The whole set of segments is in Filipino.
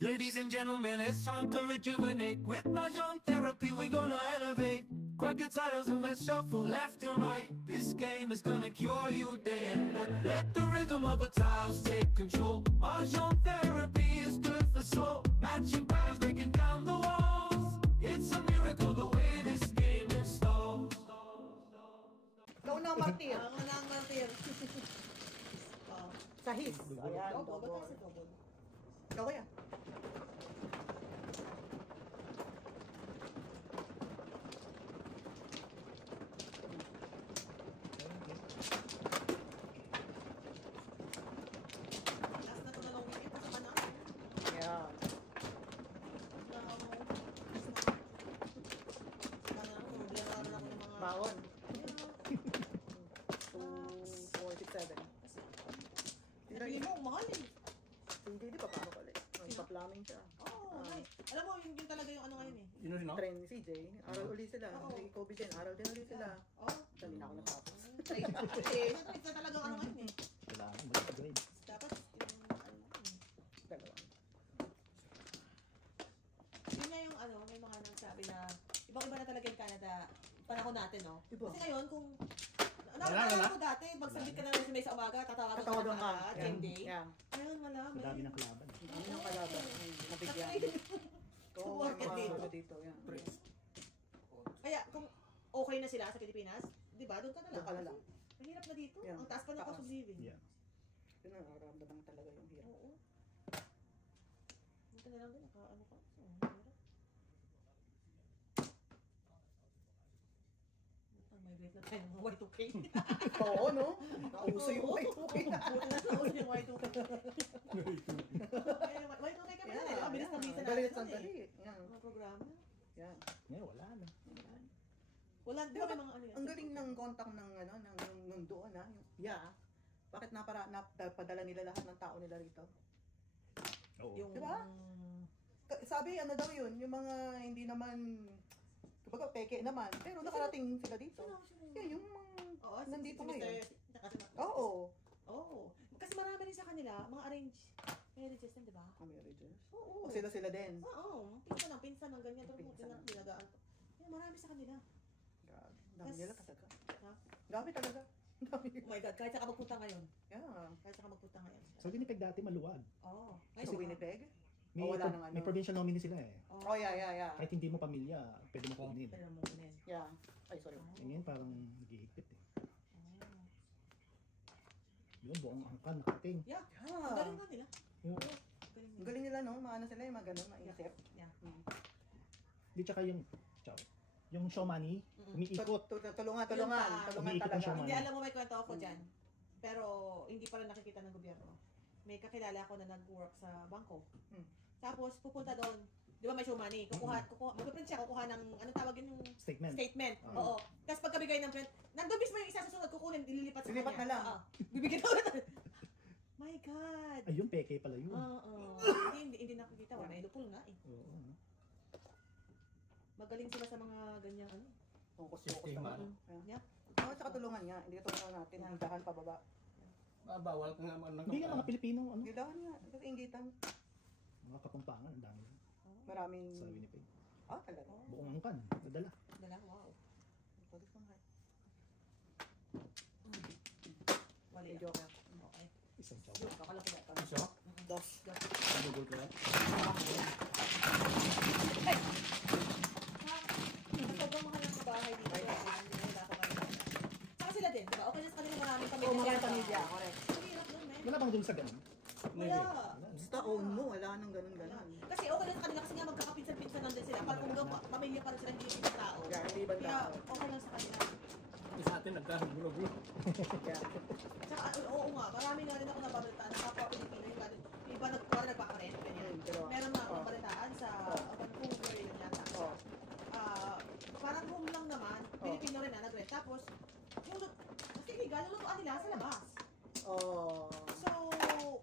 Ladies and gentlemen, it's time to rejuvenate. With Mahjong therapy, we're gonna elevate. Grab your titles and let's shuffle left and right. This game is gonna cure you day and night. Let the rhythm of the tiles take control. Mahjong therapy is good for soul. Matching patterns, breaking down the walls. It's a miracle the way this game installs. Ikaw na, Martir. Ako na ang Martir. Oh. Sa his. Ayan, Double. Ba't double. tayo sa double? Ikaw kaya? Last na ito na long weekend. Nasa ka na? Ayan. Problema na ako ng mga... Baon. 247. Nabili mo, mahal eh. Hindi, di pa paano pala. Nagpa-plumbing siya. Oo, nice. Alam mo, yun talaga yung ano ngayon eh. Yun rin, no? Trend ni CJ. Aral uli sila. Oo. Si Kobe din. Aral din uli sila. Oo. Dali na ako natapos. Trade na talagang ano ngayon eh. Kailangan mo grade. Dapat yung ano eh. Dalawa. Yun nga yung ano, may mga nagsabi na ibang-iba na talaga yung Canada panahon natin, no? Iba. Kasi ngayon kung Wala. naalala ko dati, magsabit ka na ng resume sa umaga, tatawagan ka Tatawagan ka. na same day. Yeah. Ngayon wala, Ang dami ng kalaban. Ano yung kalaban? Nabigyan. Sa market dito. Dito, yan. Kaya kung okay na sila sa Pilipinas, di ba, doon ka na lang. Doon ka na lang. Kasi mahirap na dito. Yeah. Ang taas pa ng Taas. cost of living. Yeah. Yun ang aramdaman talaga yung hirap. Oo. Doon ka na lang doon, ano ka. Oo, mahirap. Migrate na tayo ng mga Y2K. Oo, no? Nauso yung Y2K na. Buti na nauso yung Y2K. Y2K kami na rin. Mabilis na bisa natin. Dali, nun sandali. eh. Yan. Mga programa. Yan. Ngayon, wala na. Wala, di ba may mga ano yan? Ang galing ng contact ng ano, ng doon ha. Yeah. Bakit napadala nila lahat ng tao nila rito? Oo. Yung... Diba? Sabi, ano daw yun, yung mga hindi naman, kumbaga peke naman, pero nakarating sila dito. Sino? Yeah, yung mga Oo, nandito si ngayon. Mr. Oo. Oo. Kasi marami rin sa kanila, mga arrange marriages din, di ba? Marriages. Oo. O sila din. Oo. Pinsan ng ganyan. Pero Pinsan. dinagaan. Yeah, marami sa kanila. Grabe. Dami nila talaga. Ha? Dami talaga. Dami. Oh my God, kahit saan ka magpunta ngayon. Yeah. Kahit saan ka magpunta ngayon. Sa Winnipeg dati maluwag. Oo. Sa Winnipeg? May, Oh, wala nang ano. may provincial nominee sila eh. Oh, yeah. Kahit hindi mo pamilya, pwede mo kunin. Pero mo kunin. Yeah. Ay, sorry. Ngayon parang nag-iipit eh. Oh. Yun, buong angkan, nakating. Yeah. Yeah. Ang galing nga nila. Yung, Galing Ang galing nila, no? Maano sila, yung mga ganun, maisip. Yeah. di tsaka yung show money, umiikot. Tulungan Yun pa. Umiikot ang talaga. show Hindi, money. alam mo may kwento ako dyan. Pero hindi pa rin nakikita ng gobyerno. May kakilala ako na nag-work sa bangko. Hmm. Tapos pupunta doon. Di ba may show money? Mag-print siya, kukuha ng, anong tawag yun yung Statement. statement. Ah. Oo. Tapos pagkabigay ng print, nandun mismo yung isa sa sunod, kukunin, dililipat sa Lilipat kanya. na lang. Oo. Bibigyan na ulit. My God. Ayun, peke pala yun. Oo. Hindi nakikita. May lupul nga eh. Oo. ano. Magaling sila sa mga ganyang ano. Focus Sistema. naman. Yeah. Oo, tsaka tulungan nga. Hindi tulungan natin. Hindahan pababa. Bawal ka nga ng Hindi nga mga Pilipino, ano? Hindahan nga. Kasi inggitan. Mga kapampangan, ang dami. Maraming... Sa Winnipeg. Ah, talaga. Buong angkan, nadala. Dala, wow. Pwede ko nga. Wali. Joke. Okay. Isang chow. Kakala ko na. Isa? Dos. Google ko yan. Sobrang mahal ng bahay dito. Hindi nila ako ngayon. Saka sila din, di ba? Okay na sa kanila maraming pamilya. Oo, maraming sila. pamilya. Correct. Ang hirap nun, man. Wala bang dun sa ganun? Wala. Basta own mo. Wala nang ganun-ganun. Kasi okay lang sa kanila kasi nga magkakapinsan-pinsan lang din sila. Pag kung pamilya pa rin sila, hindi ibang tao. Yeah, hindi ibang Kaya tao. okay lang sa kanila. Sa atin, nagkagulo-gulo. Yeah. Tsaka oo nga, marami na rin ako nababalitaan sa kapwa Pilipino. Yung iba nagpaparent, ganyan. Meron na akong balitaan sa Vancouver, yun yata. Oh. Parang home lang naman, Pilipino rin na nag-rent. Tapos, yung kasi illegal, lulutuan nila sa labas. Oh. So,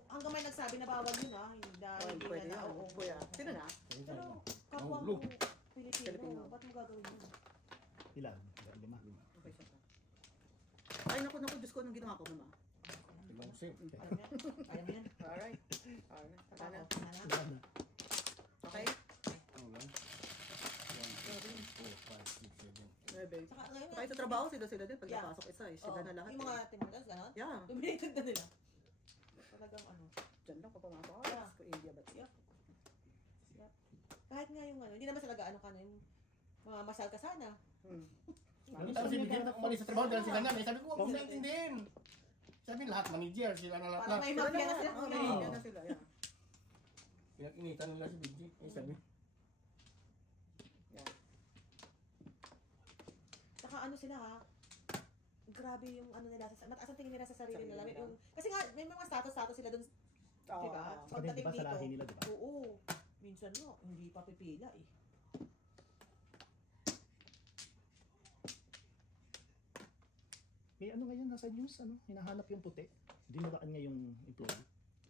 hanggang may nagsabi na bawal yun hindi Hindi pwede na. yun. Kuya. Sino na? Pero, kapwa mo Pilipino, ba't mo gagawin yun? Ilan? 5. Okay, siya. Ay, naku, Diyos ko, anong ginawa ko, mama? Ayaw mo yan? Ayaw mo yan? Alright. Alright. Tara na. Ako, babe. Saka ngayon, Kahit sa trabaho, sila din. Pag napasok isa, sila na lahat. Yung mga Tim Hortons, gano'n? Yeah. Dominated na nila. Talagang ano. Diyan lang, papamasok. Yeah. Ko India ba? Yeah. Yeah. Kahit nga yung ano, hindi naman sila gaano ka na yung mga masal ka sana. Ano tapos si Bigyan umalis sa trabaho dahil sila na. Sabi ko, huwag mo naintindihin. Sabi lahat, manager, sila na lahat. Parang may mafia na sila. India na sila, yeah. Pinag-initan nila si Bigyan. Eh, sabi. Yeah. Saka ano sila ha, grabe yung ano nila, mataas ang tingin nila sa sarili nila. Yung, kasi nga, may mga status sila dun, diba? Sa kanila, diba, sa lahi nila, diba? Oo. Minsan no, hindi pa pipila eh. May ano ngayon nasa news, hinahanap yung puti. Dinuraan niya yung employee.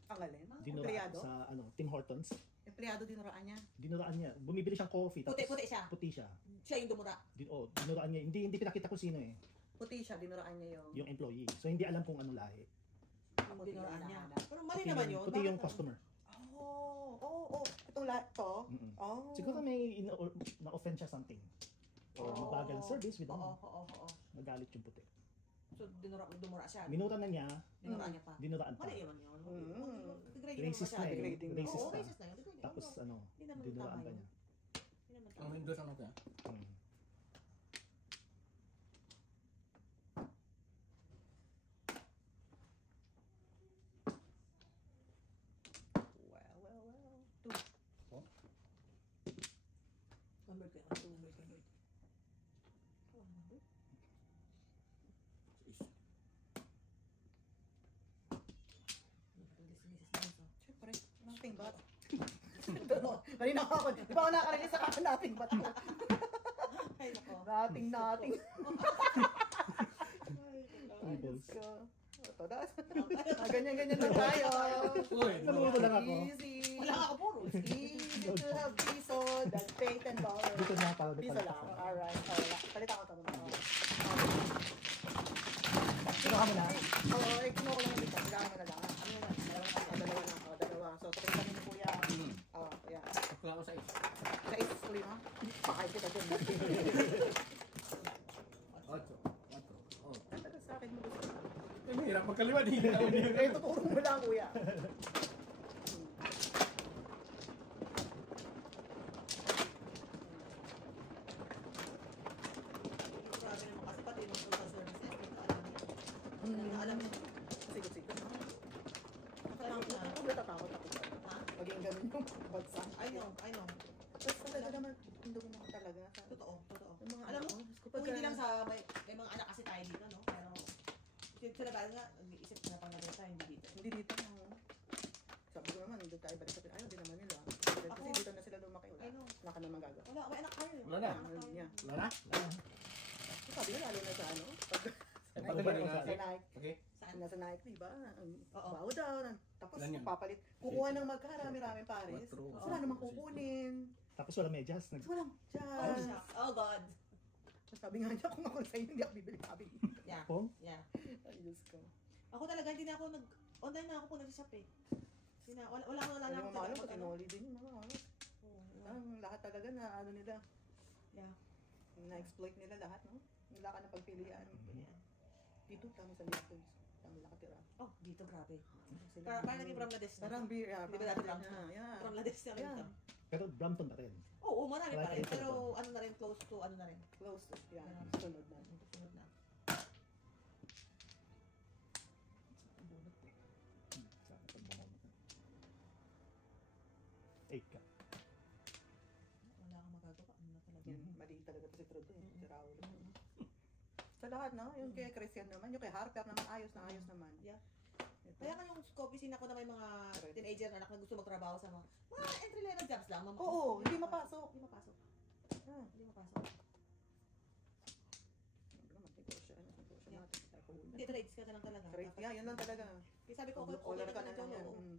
Ang galing. Dinuraan Empleyado? sa Tim Hortons. Empleyado dinuraan niya. Dinuraan niya. Bumibili siyang coffee. Tapos Puti siya. Puti siya. Siya yung dumura. Dinuraan niya. Hindi pinakita kung sino Puti siya, dinuraan niya yung... yung employee. So hindi alam kung ano lahi. Yung dinuraan niya. Pero mali Puti naman yung, yun. puti Bakit yung naman? customer. Oo. Itong lahat to? Mm-mm. Oh. Siguro may na-offend siya something. Or mabagal service with Oo, oo. Nagalit yung puti. So, dumura siya. Minura na niya. Dinuraan niya pa. Dinuraan pa. Mali naman yun. Mm. Racist na eh. Degrading na. Racist Oo, na. racist na yun. Degrading. Tapos Hindi naman dinuraan tama pa yun. niya. Hindi naman Ang tama. Windows ano kaya? Mm. Well. Number ka. Number. Oh, number? Siyempre, nothing but. Kanina ako. Di ba ako nakarinig sa kaka nothing but? Ay, nako. Nothing. Three balls. Ito na. Ganyan lang tayo. Uy, Naluto lang ako. Easy. Wala ka puro. Easy to have piso. That's $8 and dollars. Dito na para Piso lang. Alright. Palit ako ito. Pero kami na. Oo, kinuha ko lang dito. Kailangan mo na lang. Dalawa lang. Dalawa. So, tingnan kami ni Kuya. Yeah. Pagkula ko sa is. Sa is tuloy mo. Pakay kita dyan. Otso. Oh. Talaga sa akin mo gusto. Ay, mahirap magkaliwa. Di Eh, tuturo mo lang, Kuya. Grabe naman kasi pati yung social services. Alam mo. Sikot-sikot. Natatakot na. Natatakot ako. Ha? Maging ganun yung bansa. I know. Tapos talaga naman, hindi ko naman talaga. Totoo. Yung mga Alam mo, anak ko, kung hindi lang sa, may mga anak kasi tayo dito, no? Pero, sila ba nga, nag-iisip na pang nabenta, hindi dito. Hindi dito. Sabi ko naman, doon tayo balik sa Pilipinas. Ayaw, di naman nila. Kasi dito na sila lumaki. I know. Wala ka naman gagawa. Wala, may anak tayo. Wala na. Anak tayo. Yeah. Wala na? Sabi ko, lalo na sa ano. Pag Pag- balik Sa sa Nike. Okay. Saan? Nasa Nike, di ba? Oo. Bawo daw. Tapos Ilan yan? papalit. Kukuha ng magkarami-rami pares. Quattro. Tapos wala namang kukunin. Tapos wala medyas. Tapos walang Oh, dyan. shucks. Oh, God. Sabi nga niya, kung ako sa'yo, hindi ako bibili. Sabi niya. Yeah. Pong? Yeah. Ay, Diyos ko. Ako talaga, hindi na ako online na ako po nag-shop eh. Wala akong Hindi mo maalam pag ano. inoli din yung mga ano. Oo, wala. Ang lahat talaga na ano nila. Yeah. Na-exploit nila lahat, no? Wala ka na pagpilian. Yeah. Dito, tama sa Listoys. Tama nakatira. Oh, dito grabe. Sila- Parang naging Bangladesh na. Parang beer, yeah. Di ba dati lang? Yeah. Bangladesh na rin Yeah. ito. Pero Brampton na rin. Oo, marami pa rin. Like Pero ano na rin, close to ano na rin. Close to, yeah. Yeah. Sunod na. Sunod na. Sana pagbangon. 8 ka. Wala kang magagawa. Ano na talaga. Yan, mali talaga to si Trudeau, si Raul. Sa lahat, no? Yung kay Christian naman, yung kay Harper naman, ayos naman. Yeah. Ito. Kaya nga yung coffee ko na may mga teenager na anak na gusto magtrabaho sa mga entry-level jobs lang. Oo, hindi mapasok. Hindi mapasok. Ah. Hindi mapasok. Negosyo natin. Hindi, trades ka na lang talaga. Trade, yeah, yun lang talaga. Kaya sabi ko, Blue collar ka na lang ganito, yan. oo.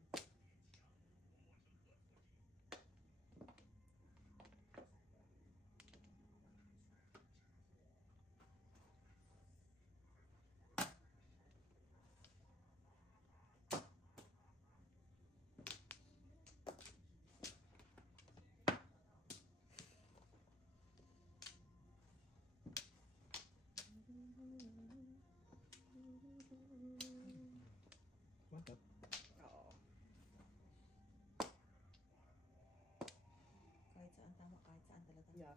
saan tama, kahit saan talaga. Yeah.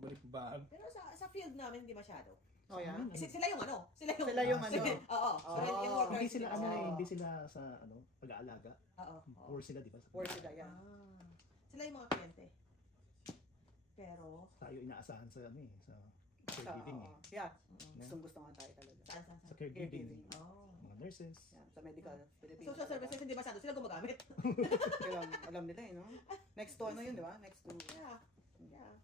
Balik bag. Pero sa field namin, hindi masyado. Oh, yeah? Sila yung ano? Sila yung ano. Oo. Oh. Yung workers. Hindi sila ano Oo. hindi sila sa pag-aalaga. Oo. Or sila, di ba? Or sila, yeah. Sila yung mga kliyente. Pero, Tayo inaasahan sa sa Sa, caregiving eh. yeah. mm, Gustong-gusto nga tayo talaga. saan? Sa caregiving, Caregiving. Oh. mga nurses. Yeah, sa medical, Philippines. Social services, hindi masyado sila gumagamit. Kaya alam nila no? Next to ano yun, di ba? Next to... Yeah. Yeah.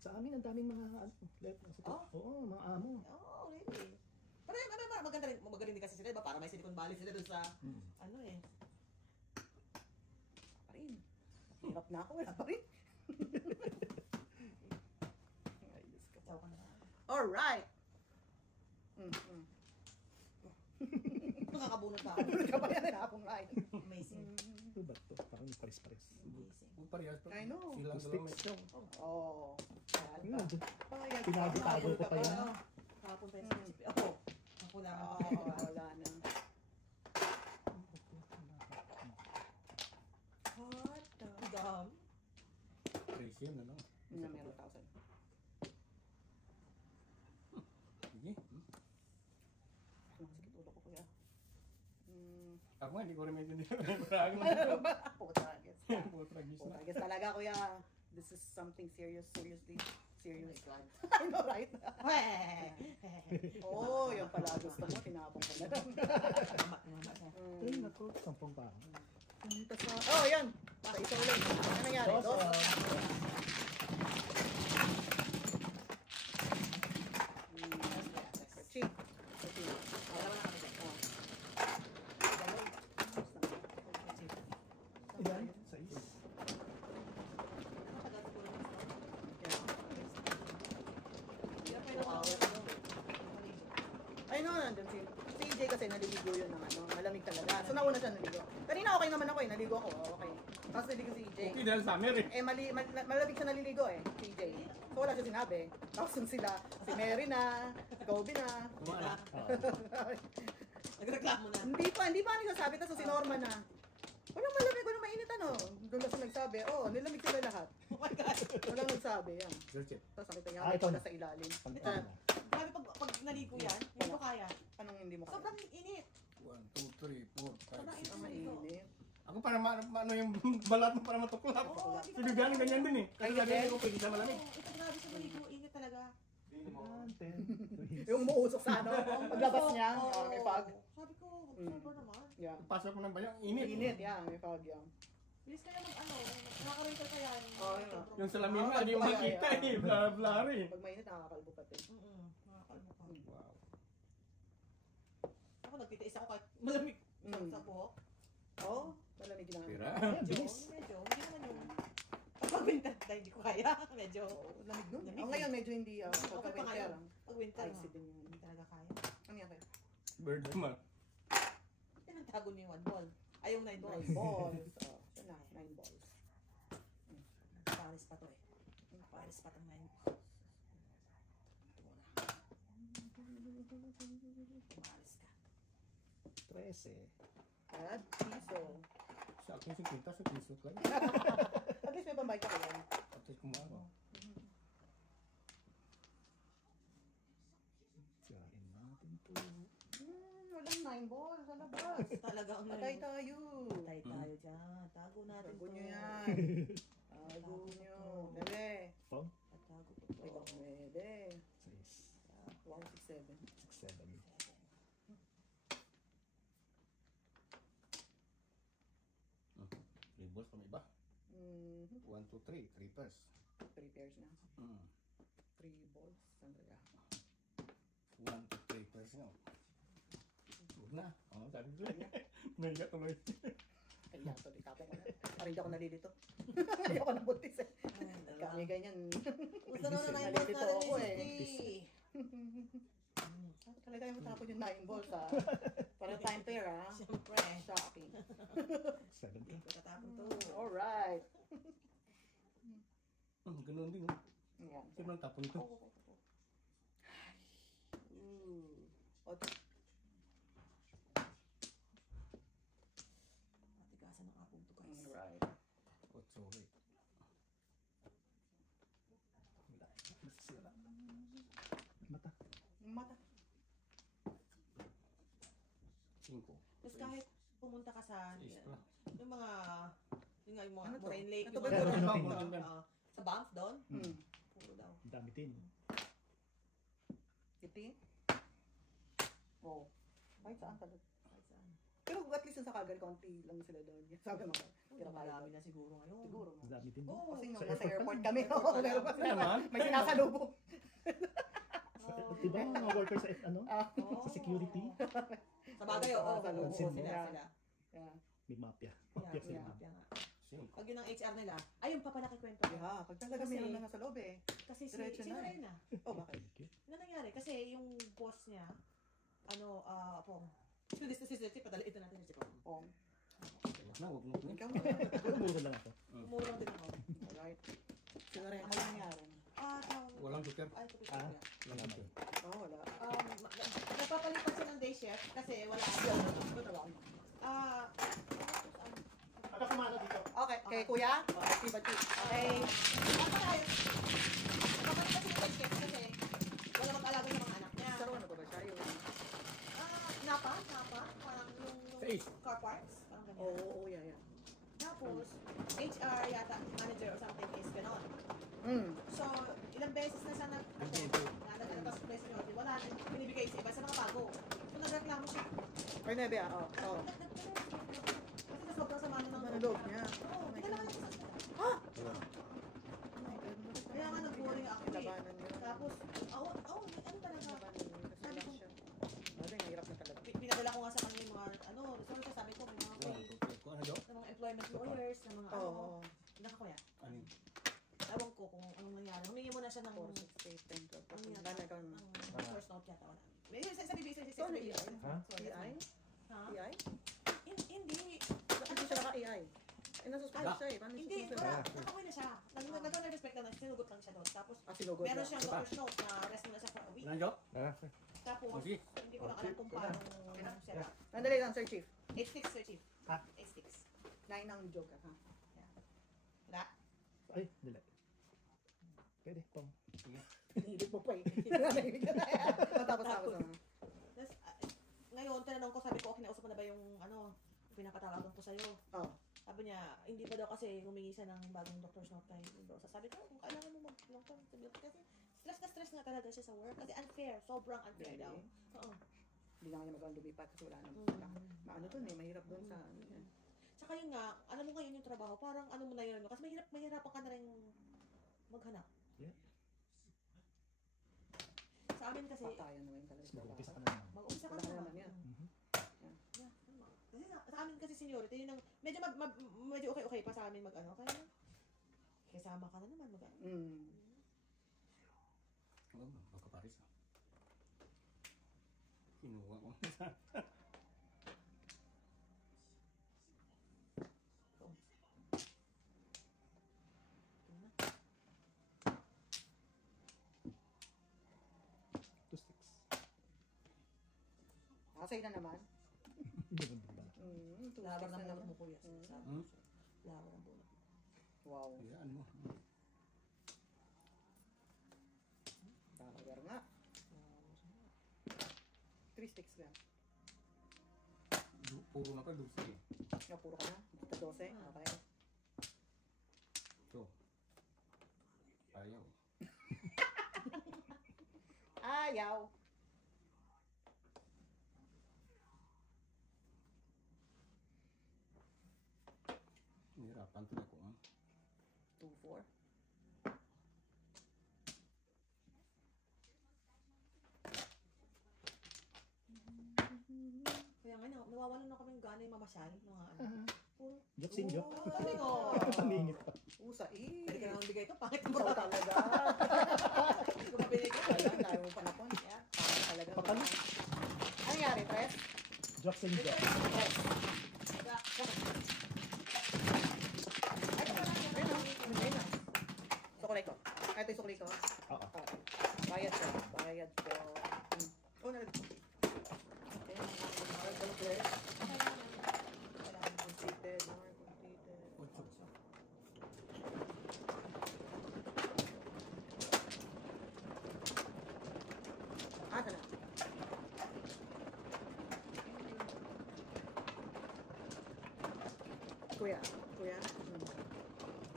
Sa amin ang daming mga Oo, mga amo. Oh, really? Pero magaling din kasi sila, diba? Para may Silicon Valley sila dun sa, ano eh. Pa rin. Hirap na ako, wala pa rin. Ay, Diyos ko. Chow ka na. Alright! Nakakabunot pa ako. Kabayan na akong ride. Amazing. Ano ba ito? Parang pares-pares. Amazing. Parehas pa. I know. Silang dalawa may show. Oo. Yun, Ayan. Tinago-tago ko pa yan. Kahapon pa yung CCP. Ako. Ako lang ang Wala na. What the damn? Crazy yun, ano? Na meron 1,000. Sige. Sakit ulo ko kuya. Ako nga, hindi ko rin maintindihan. Marami mo dito. Putragis. Putragis na. Putragis talaga kuya. This is something serious. Seriously. Serious. Oh my God. I know, right? Oh, yung pala gusto mo. Tinapong ko na lang. Tama siya. Ay, naku, sampung pa. Punta sa... Oh, yan! Sa isa ulit. Ano nangyari? Dos. Cheap. Wala na kami dyan. Ilan? Sa is. Matagal siguro ng Ay no, nandun si EJ kasi naliligo yun ng ano, malamig talaga. So nauna siya naligo. Kanina okay naman ako eh, naligo ako, okay. Tapos naligo si EJ. Okay dahil summer eh. Eh malamig siya naliligo eh, si EJ. So wala siya sinabi. Tapos yun sila, si Mary na, si Kobe na. Nagreklamo na. Hindi pa nagsasabi, tapos si Norma na. Walang malamig, walang mainit ano. Doon lang siya nagsabi, nilamig sila lahat. Oh my God. Walang nagsabi, yan. Search it. Tapos nakita niya, Ito ako na. sa ilalim. Pagpapala. Grabe pag naligo yan, hindi ko kaya. Anong hindi mo kaya? Sobrang init. 1, 2, 3, 4, 5, Sobrang 6. init Ang ng naligo. mainit. Ako para ano yung balat mo para matuklap. Oo, Si Bibian ganyan din eh. Kasi sabi niya ko pwede siya malamig. Ito grabe sa maligo, init talaga. 10. Yung umuusok sa ano, paglabas niya, may fog. Sabi ko, absorber naman. Yeah. Pasok ko ng bayan, init. Init, yeah, may fog, yeah. Bilis kaya nakaka-rental kaya. Oo, yun nga. Yung salamin nga, hindi mo makita eh. Bla-bla rin. Pag mainit, nakakakalbo pati. Nakakalbo ka. Wow. Ako nagtitiis ako kahit malamig sa buhok. Oo, malamig lang. Tira. Medyo, hindi naman yung pag winter dahil hindi ko kaya. Medyo, Lamig nun. Lamig. Ngayon, medyo hindi, okay pa pagka-winter kaya. lang. Pag winter, Icy din yun. hindi talaga kaya. Ano yan kayo? Bird naman. Pinagtago niyo yung 1 ball. Ay, yung 9 balls. 9 balls. Ito na, 9 balls. Paris pa to eh. Paris pa tong 9 balls. Ito muna. Paris ka. 13. At piso. Sa akin si Quinta, sa piso lang. At least may pambayad ka yan. Tapos kumano. Siyain natin to. Walang 9 balls sa labas. Talaga ang Patay tayo. Patay tayo dyan. Tago natin Tago to. nyo yan. Tago nyo. Bebe. Pong? Tago ko Ay, baka to. pwede. 6. Wow, 6-7. 6, 7. Three balls pa may iba. 1, 2, 3. 3 pairs. 3 pairs na. 3 balls. Saan kaya? 1, 2, 3 pairs na. Huwag na. Oo, sabi ko lang. Nahiga tuloy. Ay, yato. Itapon ko na. Parang hindi ako nalilito. Ayoko ng buntis eh. Kami ganyan. Gusto na na 9 balls Nalilito natin ako ni eh. City. Ako talaga yung matapon yung 9 balls ha. Para time pair ha. Siyempre. Shocking. 7 ka. Pagkatapon to. Alright. Ganun din. Yan. Sino ang tapon ito? Matigasan ng apong to guys. Alright. Oh, sorry. kahit pumunta ka sa yung mga yung mga Ano to? Moraine Lake, Ito yung ba mga yung sa Banff doon, puro daw. Ang dami din. Iti? Oo. Kahit saan ka doon. Kahit saan. Pero at least sa Calgary, konti lang sila doon. Sabi mo, Pero marami na siguro ngayon. siguro. Ang dami din. Oo. Kasi nung Sa nasa airport airport pa kami, Airport pa meron pa lang. sila. Naman? May sinasalubong. Diba mga workers sa Oo. sa security, Sa bagay, oo. Sa loob. Oo, sila. Yeah. may mafia. Yeah, Mafia sila. yeah nga. Pag yun ang HR nila, ayun pa pala kikwento. Yeah, pag talaga Kasi- meron na nasa loob eh. Kasi Diretso na. sinarayin na. Oh, bakit? Ano nangyari? Kasi yung boss niya, Pong. This is padala ito natin si Pong. Oh, Huwag na. ikaw na. Pero mura lang ako. Murang din ako. Alright. Sinarayan mo lang nangyari. Walang ticker. Ay, ito Ah. pala. Walang ticker. Oh, wala. Nagpapalipat siya ng day shift kasi wala. Ito trabaho niya. Ako kumano dito. Okay, kay kuya? Iba tip. Okay. Nagpapalipat siya ng day shift kasi wala mag-alaga sa mga anak niya. Pero ano ba siya? Yung... Napa, parang yung Face. car parts, parang ganyan. Oo, yeah. Tapos, HR yata, manager or something is ganon. So, ilang beses na siya nag-tapos place nyo, wala na, binibigay sa iba sa mga bago. So, nagreklamo siya. Ay, nebe ah. Oh. Kasi sa sobrang sama na ng Ano loob niya? Oo, pinalaman niya sa ospital. Ha? Kaya nga nag-worry ako eh. Labanan niya. Tapos, ano talaga? Labanan niya. Kasi Sabi wala ko, siya. Sabi, mahirap na talaga. Pinadala ko nga sa kanya yung mga, resources, sabi ko, may mga Kung ano daw? ng mga employment lawyers, ng mga Oo. nakakuya. Ano? Ewan ko kung anong nangyari. Humingi mo na siya ng 4, 6, 8, 10, 12. Ang yan. Dami ka ang first note yata wala. May sa BBC So, ano EI? Ha? EI? Ha? EI? Hindi. Hindi siya naka-EI. Eh, nasuspend siya eh. Paano Hindi, siya? nakakuha na siya. Nagka-respect na sinugot lang siya doon. Tapos, Sinugod meron na. siyang doctor's note na rest muna siya for a week. Ano daw? Tapos, Okay. hindi ko lang alam kung paano siya. Nandali lang, Sir Chief. 8-6, Sir Chief. Ha? 8-6. 9 ang joke ha. Wala? Ay, dali. Pwede, Pong. Hinihilig mo pa eh. Tapos na. Tapos, ngayon, tinanong ko, sabi ko, kinausap mo na ba yung, pinapatawagan ko sa'yo? Oh. Sabi niya, hindi pa daw kasi humingi siya ng bagong doctor's note kay Mendoza. Sabi ko, kung kailangan mo mag-long term stability kasi stress nga talaga siya sa work. Kasi unfair, sobrang unfair daw. Oo. Hindi na kanya mag-ang lumipat kasi wala naman. Maano dun eh, mahirap dun sa ano yan. Tsaka yun nga, alam mo ngayon yung trabaho, parang ano mo na yun, kasi mahirapan ka na rin maghanap. Yeah. Sa amin kasi, Patayan naman talaga sa Mag-umpisa trabaho. ka na naman. mag-umpisa ka Wala ka na. naman yan. Yeah, tama. Kasi sa amin kasi seniority, yun ang, medyo okay pa sa amin mag-ano. Kaya, kasama ka na naman mag-ano. Baka Paris ah. Kinuha ko. Two sticks. Sa'yo na naman. Ganun din ba? Labar na ng bunot naman. mo, kuya. Sabi ko siya. Labar ng bunot mo. Wow. Yan mo. Kakagar nga. 3 sticks lang. Puro na ka, dulce eh. Puro ka na. Basta 12. Okay. So. Ayaw. Ayaw. Nahirapan tuloy ko ah. 2, 4. Kaya nga, nawawalan na kami ng gana yung mamasyal. Mga ano. Joke sin joke. Sabi ko, Paningit pa. Usa eh. pwede ka naman bigay ito, pangit mo. Ikaw talaga. Hindi ko mabigay ko. Alam, dahil mo panapon. Yeah. Talaga. Pakalo. Ano nangyari, Tres? Joke sin joke. Ayun na. Sukulay ko. Ito yung sukulay ko. Oo. Bayad ko. Bayad ko. Oh, nalagay ko. Okay. Completed. Completed. Ocho. Asa na? Kuya. Kuya.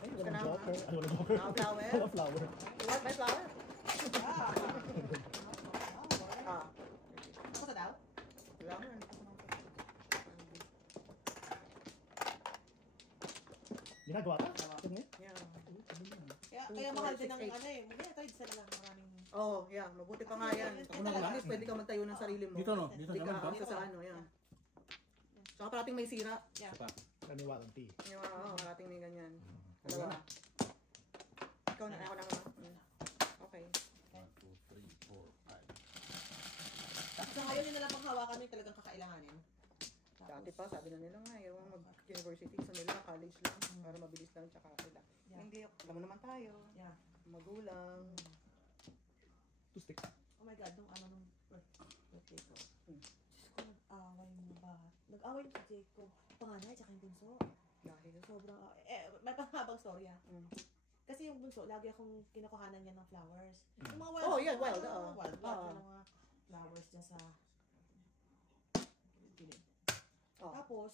Ay, Gusto walang na, joker. Ano, walang joker? Ah, flower? Walang flower. You want my flower? Ah. Ako sa daw? Flower. Ginagawa ka? Ito nga. Yeah. Kaya mahal din ang ano eh. Hindi, trade sila lang maraming... Oh, yeah. Mabuti pa nga yan. Ako na lang. At least pwede ka magtayo ng sarili mo. Dito no? Dito Hindi naman ka ba? sa ano, yan. Saka parating may sira. Yeah. May warranty. Yung parating may ganyan. Dalawa. Ikaw na, ako na nga. Okay. 1, 2, 3, 4, 5. So ngayon yun na lang panghawakan mo yung talagang kakailanganin. Dati pa, sabi na nila nga, yung mag-university, sa nila, college lang, para mabilis lang, tsaka relax. Yeah. Hindi, alam mo naman tayo, Yeah. magulang. 2 sticks. Oh my God, nung ano nung birthday ko. Hmm. Diyos ko, nag-away mo ba? Nag-away si Jacob. Panganay, tsaka yung bunso. Dahil, Sobrang, may panghabang story ah. Mm. Kasi yung bunso, lagi akong kinukuhanan niya ng flowers. Yung mga Oh, yan, wild, wild. oo. Yung mga flowers dyan sa... Piling. Oh. Tapos,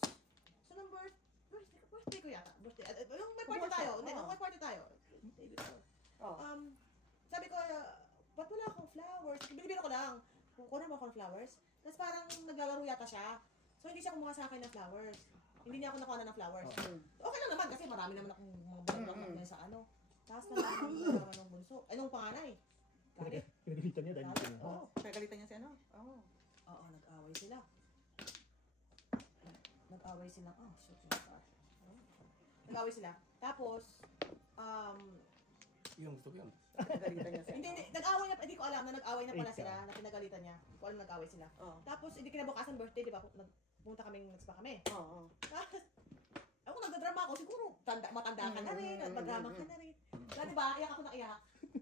so nung birthday ko yata. Yung may party tayo. Hindi, nung may party tayo. Day before. Oh. Sabi ko, ba't wala akong flowers? Binibiro ko lang. Kukuha mo akong flowers. Tapos parang naglalaro yata siya. So hindi siya kumuha sa akin ng flowers. Hindi niya ako nakuha ng flowers. Okay lang naman kasi marami naman akong mga bulak-bulak na sa ano. Tapos nalaman ng bunso. Ay, nung panganay. Galit. Pinagalitan niya dahil Galit. hindi Oo. Kagalitan niya si ano? Oh. Oo, nag-away sila. Nag-away sila. Oh, shoot. Nag-away sila. Tapos, Yung gusto ko yun. Kagalitan niya si hindi, ano? nag-away na, hindi ko alam na nag-away na pala sila, na pinagalitan niya. Hindi ko alam nag-away sila. Oh. Tapos, hindi kinabukasan birthday, di ba? Pumunta kaming nagspa kami. Oo. Tapos, ako nagdadrama ako, siguro matanda ka na rin, at madrama ka na rin. Kaya di ba, iyak ako na iyak.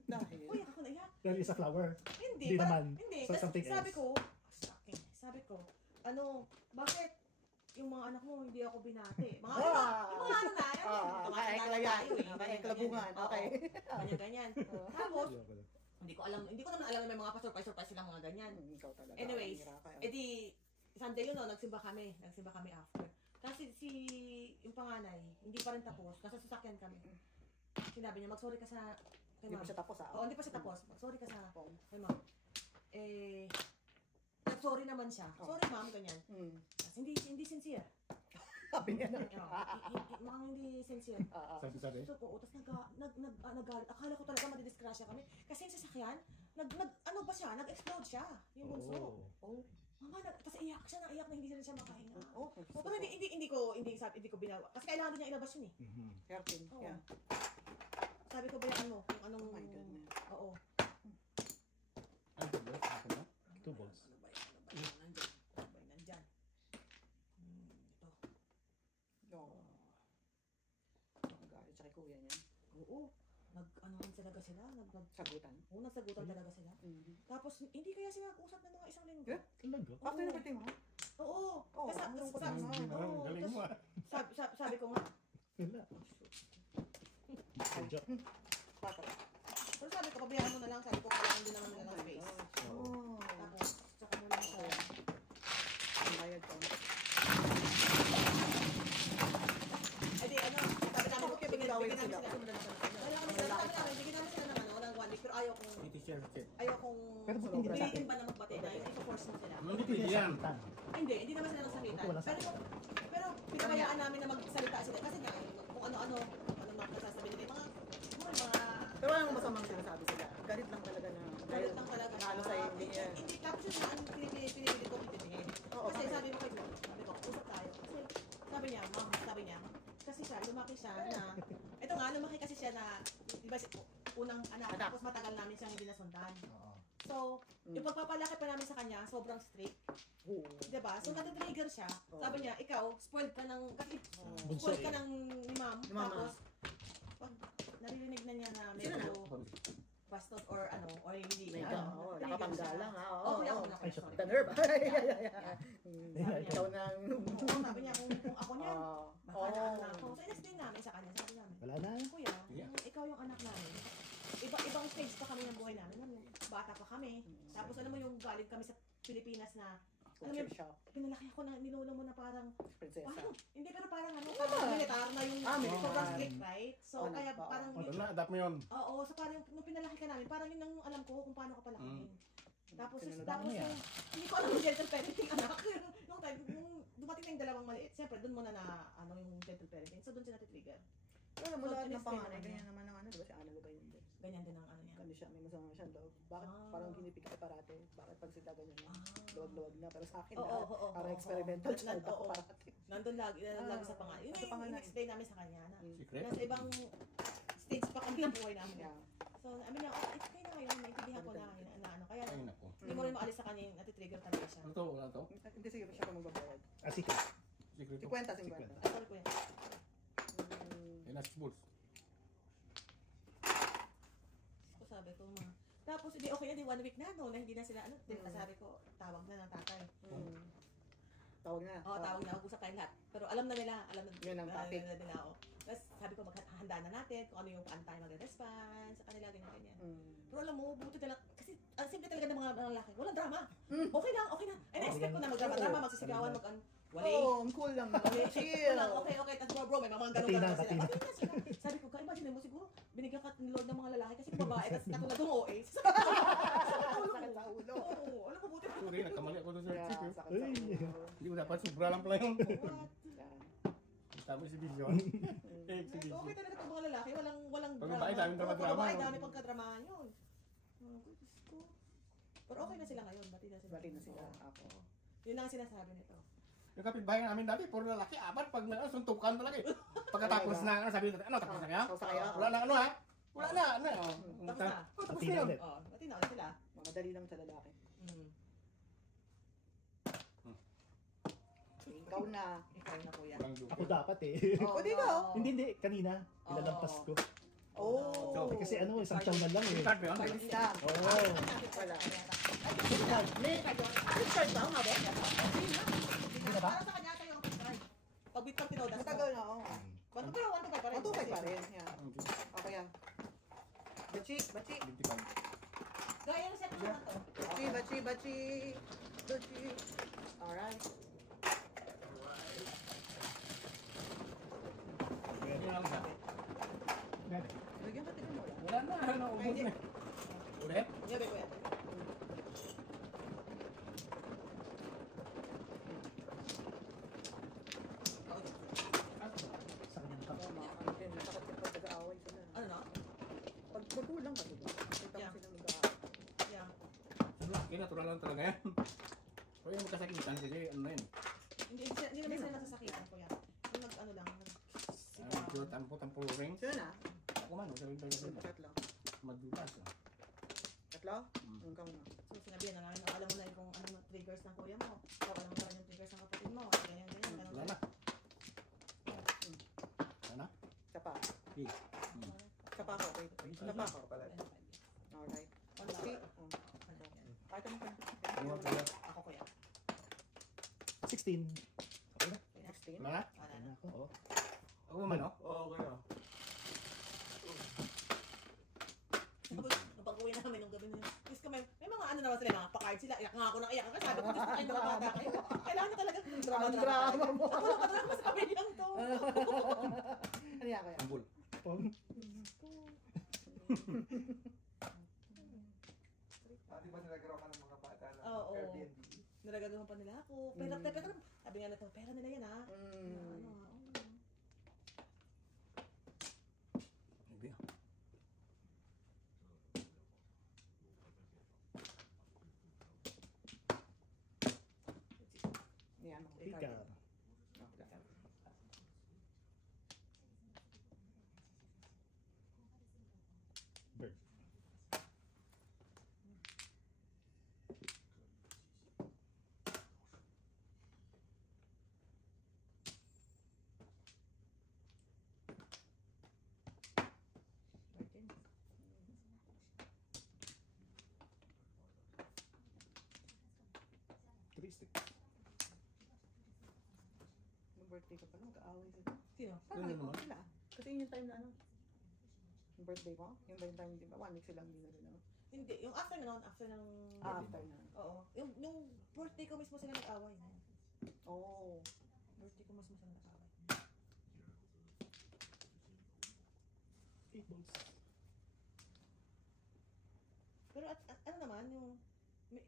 Dahil. Uy, iyak ako na iyak. Dahil isa flower. Hindi, Hindi naman. Hindi, So, kasi something sabi else. ko, bakit yung mga anak mo hindi ako binati? Mga ano, yung mga ano na, Kaya klabungan. Okay. Ganyan. Tapos, hindi ko naman alam na may mga pa-surprise silang mga ganyan. Ikaw talaga. Anyways, Hirap ka. edi, Sunday yun, no, nagsimba kami after. Kasi yung panganay, hindi pa rin tapos, nasa sasakyan kami. Sinabi niya, mag-sorry ka sa, kay Hindi ma'am. pa siya tapos, ah. Oo, hindi pa siya tapos. Mag-sorry ka sa, kay ma'am. Nag-sorry naman siya. Sorry ma'am, ganyan. Tapos hindi sincere. Sabi niya na. Mga hindi sincere. Sabi. So, oo, tapos nagalit. Akala ko talaga madidisgrasya kami. Kasi yung sasakyan, ano ba siya? Nag-explode siya. Yung bunso. Oh. Mama, tapos iyak siya na hindi rin siya makahinga. Oh. Pero hindi ko binawa. Kasi kailangan din niya ilabas yun eh. Hairpin. Oo. Yeah. Sabi ko, bayaan mo. Yung anong... Oh my goodness. Oo. Ano ba? Ako na? 2 balls. Ano ba yun? Nandyan. Ito. No. Nagalit siya kay kuya niya. Oo. Nag-anohan talaga sila. Sagutan. Nagsagutan talaga sila. Tapos, hindi kaya sila nag-usap ng mga isang linggo. Yeah? Talaga? After na birthday mo? Oo. Oo, Kasi anong sabi Galing mo ah. sabi ko nga, Wala. Joke. Bakit? pero sabi ko, pabayaan mo na lang. Sabi ko, kailangan din naman nila ng space. Oh. Tapos, tsaka mo lang sa... Ang bayad ko. Ay, di, ano, sabi namin, Bakit bigyan nag-away namin sila? sila. Kaya kami sila, sabi namin, bigyan namin sila ng ano, ng 1 week, pero ayaw kong Pero ba't hindi nila pilitin ba na magbati na, hindi ko force mo sila. Hindi pwede yan. Hindi naman sila nagsalita. Wala sa- Pero pinabayaan namin na magsalita sila kasi nga kung ano mga nasasabi nila mga Pero walang masamang sinasabi sila. Galit lang talaga na. galit lang talaga. Ano sa'yo, hindi niya. Hindi tapos yun ang pinili ko titingin. Oo, Kasi bakit? sabi ko kay John, sabi ko, usap tayo. Kasi sabi niya, kasi siya, lumaki siya na, ito nga, lumaki kasi siya na, di ba, unang anak, tapos matagal namin siyang hindi nasundan. So, yung pagpapalaki pa namin sa kanya, sobrang strict. Diba? So, natitrigger siya. Sabi niya, ikaw, spoiled ka ng, kasi spoiled ka ng ni ma'am. Ni mama. Tapos, pag naririnig na niya na medyo bastos or ano, or hindi. Nakapangga lang ha. Oo, kuya ako na. Ay, Sorry. The nerve. Ikaw nang... Oo, sabi niya, kung ako niyan, baka Oo. na ako. So, in-explain namin sa kanya, sabi namin, Wala na. kuya, ikaw yung anak namin. Ibang stage pa kami ng buhay namin. Bata pa kami. Tapos alam mo yung galing kami sa Pilipinas na Culture shock. Pinalaki ako na ninuno mo na parang, Prinsesa. parang, hindi pero parang ano, parang militar na yung militar. sobrang strict, right? So, Oo, kaya oo. parang, O, doon na, adapt mo yun. oo, so parang nung pinalaki ka namin, parang yun ang alam ko kung paano ka palakihin. Tapos, Sinunod tapos mo yan. yung, hindi ko alam yung gentle parenting anak. nung time, nung dumating na yung dalawang maliit, siyempre doon muna na, ano, yung gentle parenting. So, doon siya natitrigger. Pero mo So, lahat ng in-explain panganay, naman ganyan niya. naman ang ano, di ba si Ana Lugay yun din. Ganyan din ang ano niya. Kami siya, may masama siyang loob. Bakit Ah. parang ginipig ka parate? Bakit pag sila ganyan na? Ah. Luwag-luwag na. Pero sa akin, Oo, lahat, oo, oo, parang oo. experimental Oo. child ako Oo. parate. Nandun lagi sa pangalan. Yun Sa yung pangalan. in-explain namin sa kanya na. Secret? Nasa ibang stage pa kami ng buhay namin. Yeah. So, sabi niya, oh, it's okay na ngayon, naintindihan ko na, na ano. Kaya, Ay, naku. hindi mo rin maalis sa kanya yung natitrigger talaga siya. Ano to? Wala to? Hindi sige pa siya pa magbabayad. Secret. Secret to? 50. Ay, sorry ko yan. Eh, nasa balls. So, sabi ko, tapos, hindi, okay na, di 1 week na, no, na hindi na sila, ano, sabi ko, tawag na ng tatay. Tawag na. Oo, tawag na, mag-usap tayo lahat. Pero alam na nila, Yun ang topic. nila, oo. Tapos, sabi ko, maghahanda na natin kung ano yung paano tayo magre-response sa kanila, ganyan. Pero alam mo, buti talaga, kasi ang simple talaga ng mga lalaki, walang drama. Okay lang, okay na. Ay, na-expect ko na mag-drama, magsisigawan, wala Oo, ang cool lang. Chill. Okay. Tapos bro, may mga ganun-ganun sila. Patina sila. Sabi ko, ka-imagine mo siguro, binigyan ka ni Lord ng mga lalaki kasi kung babae, tapos katulad ng OA. Sakit sa ulo. Oo, alam ko buti. Sorry, nagkamali ako doon sa Yeah, secret. sakit sa ulo. Hindi ko dapat, sobra lang pala yun. What? Yan. Tama si Vision. Exhibition. Okay talaga itong mga lalaki, walang Pag babae, daming drama-drama. Pag babae, dami pagkadramahan yun. Oh, Diyos ko. Pero okay na sila ngayon, bati na sila. Bati na sila. Ako. Yun lang ang sinasabi nito. Yung kapitbahay namin dati, puro lalaki, apat, pag suntukan talaga eh. Pagkatapos na, ano, sabi nito, ano, tapos na kaya? Tapos na kaya? Wala na, ano ha? Wala na, ano. Tapos na. Tapos Pati na na yun. ulit. Oh, bati na ulit sila. Madali lang sa lalaki. Ikaw na. Ikaw na kuya. Walang joke. Ako dapat eh. Oh, di ka. Hindi, kanina. Ilalampas ko. Oh. Eh, kasi ano, isang taon na lang eh. Start ba yun? Party na. Oo. Wala. May card ba? Nga ba? Hindi na ba? Para sa kanya tayo ang card. Pag bitang tinodas Matagal na, oo. Pero 1 to 5 pa rin. 125 pa rin. Yeah. Okay yan. Bachi. Gaya na set mo naman to. Bachi. Alright. Yun lang isa. Lagyan ba tignan mo wala? Wala na, ano, ubos na. Ulit? Yabe kuya. Sa kanyang cup. Tama. Ano din, masakit yung pag nag-aaway sila. Ano na? Pag magulang ka, diba? Kita mo Yeah. sila mag-aaway. Yeah. Laki, natural lang talaga yan. Pero yung magkasakitan kasi, ano na yun. Hindi naman sila nasasakitan kuya. Yung ano lang. Medyo tampo-tampo ring. Sino na? Ako man, sabi tayo sa Tatlo. madulas. Tatlo? Ang ka muna. So sinabihan na namin, alam mo na kung ano yung triggers ng kuya mo. So alam mo na rin yung triggers ng kapatid mo. Ganyan. Wala na. Wala na? Isa pa. Okay. Isa pa ako. Wait. Isa pa ako. Alright. Bachi. Oh. Kahit ano ka. Ano nga pala? Ako kuya. 16. Okay na. 16? Wala na? Wala Okay na. na ako. Oo. Ako man, no? Oo, okay na. Nung pag-uwi namin nung gabi na yun, Diyos ko, may mga ano naman sila, mga pa-card sila, iyak nga ako ng iyak. Kasi sabi ko, Diyos ko, kayo mga bata kayo. Kailangan na talaga ng drama mo. Ako lang padrama sa pamilyang to. Ano yan kaya? Ambul. Pong. Di ba nilagaraw ka ng mga bata na Oo. Airbnb? Naragagawan pa nila ako. Pero, sabi nga na to, pera nila yan ha. Ano, Hindi ah. Yan. Pika. Bird. Three sticks. Nung birthday ko pa lang, kaaway sila. Sino? Parang Ano ikaw naman? sila. Kasi yun yung time na ano. Yung birthday ko, yung time, di ba? 1 week silang hindi na rin. Hindi, yung after na nun, after ng... After na. Oo. Yung birthday ko mismo sila nag-away. Oh. Birthday ko mismo sila nag-away. 8 balls. Pero ano naman, yung...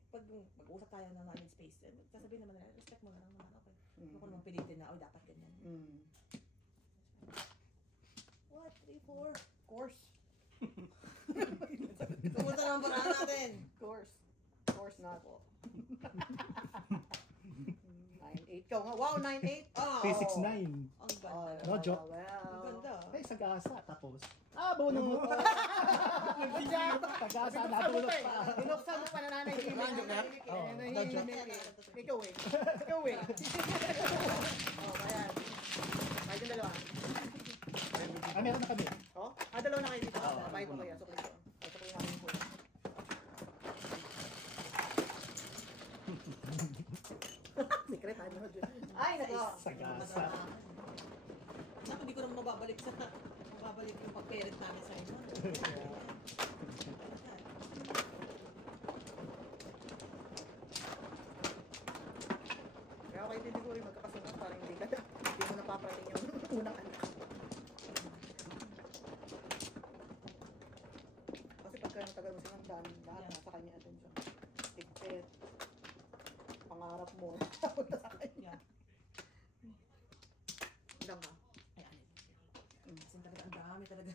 Pag mag-uusap tayo ng knowledge space, sasabihin naman nila, respect mo na lang naman, okay. Ano ko naman pilitin na, dapat ganyan. What? 3, 4? Course. Pumunta naman paraan natin. Course. Course na po. 9-8 ka nga. Wow, 9-8. Oh, 369. ang ganda. No joke. Ang Well. ganda. Ay, sagasa. Tapos, bono. Sagasa, natulog pa. Binuksan mo pa na nanay. Oh, no joke. Ikaw eh. Ikaw eh. Oh, ayan. Kahit yung dalawa. Meron na kami. Oh? Dalawa na kayo dito. Kapahit mo kaya. Sukli ko. Sukli namin po. Secret, ano? Ay, nako. Sagasa. Naku, hindi ko naman mababalik yung pag-parent namin sa inyo. Kaya okay din siguro yung magkakasunod para hindi mo napaprating yung unang anak. Kasi pagka natagal mo silang lahat nasa kanya attention. Tigpit. Pangarap mo. Punta sa kanya. Ilang ka? Ay, alin. Kasi talaga, ang dami talaga.